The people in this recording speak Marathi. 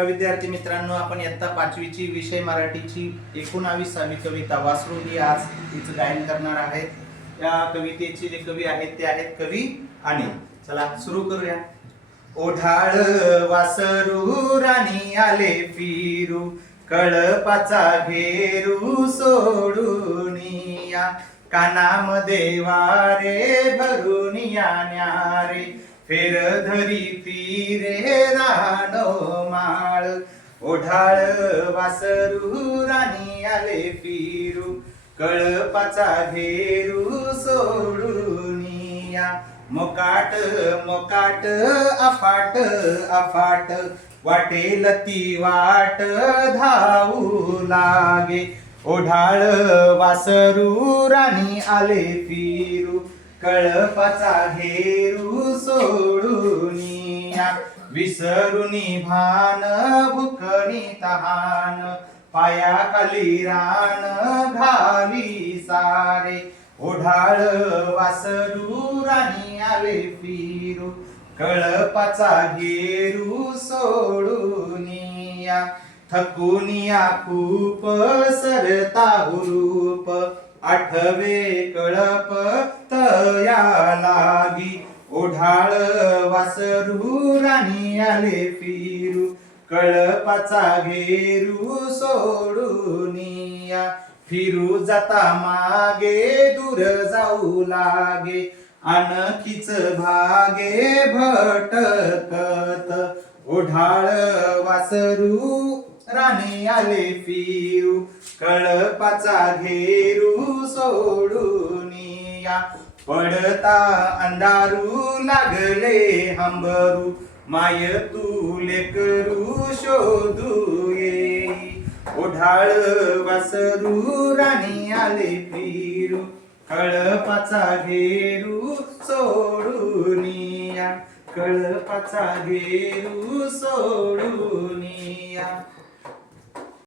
विद्यार्थी मित्रांनो, आपण इयत्ता 5वीची विषय मराठीची 19वी कविता वासरू ही आज हिचं गायन करणार आहेत. या कवितेचे जे कवी आहेत ते आहेत कवी आणि चला सुरू करूया. ओढाळ वासरू राणी आले फिरू, कळपाचा घेरू सोडून या, कानामध्ये वारे भरून यान्यारे, फेर धरी फिरे रानो माळ. ओढाळ वासरू राणी आले फिरू, कळपाचा घेरू सोडून या, मोकाट मोकाट अफाट अफाट, वाटेल ती वाट धावू लागे. ओढाळ वासरू राणी आले फिरू, कळपाचा घेरू सोडून या, विसरुनी भान भुकणी तहान, पायाखाली रान घाली सारे. ओढाळ वासरू राणी आले फिरू, कळपाचा घेरू सोडून या, थकुनिया खूप सरता हुरूप, आठवे कळप तया लागी. ओढाळ वासरू राणी आले फिरू, कळपाचा घेरू सोडून या, फिरू जाता मागे दूर जाऊ लागे, आणखीच भागे भटकत. ओढाळ वासरू राणी आले फिरू, कळपाचा घेरू सोडून या, पडता अंधारू लागले हंबरू, माय तू लेकरू शोधू येई. ओढाळ वासरू राणी आले फिरू, कळपाचा घेरू सोडून या, कळपाचा घेरू सोडून या.